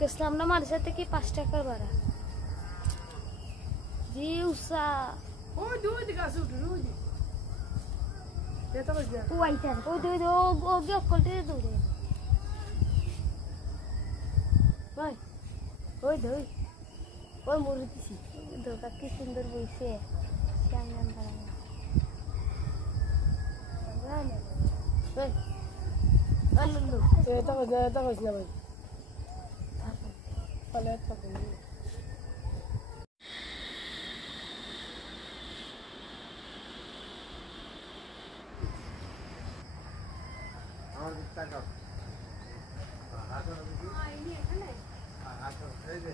গেছিলাম না মাদ্রাসা থেকে 5 টাকার ভাড়া জি উসা ওই দুই দিকে আছে উঠে ওই দিকে এটা বস যা ওই আইতার ওই দুই ও গকলতে দূরে ভাই ওই দুই ওই মুরুতিছি দোকা কি সুন্দর বইছে চাঙ্গান বাড়া ওই আল্লু এটা বস না ভাই পালে থাকুন আমার টাকা হাতে এই যে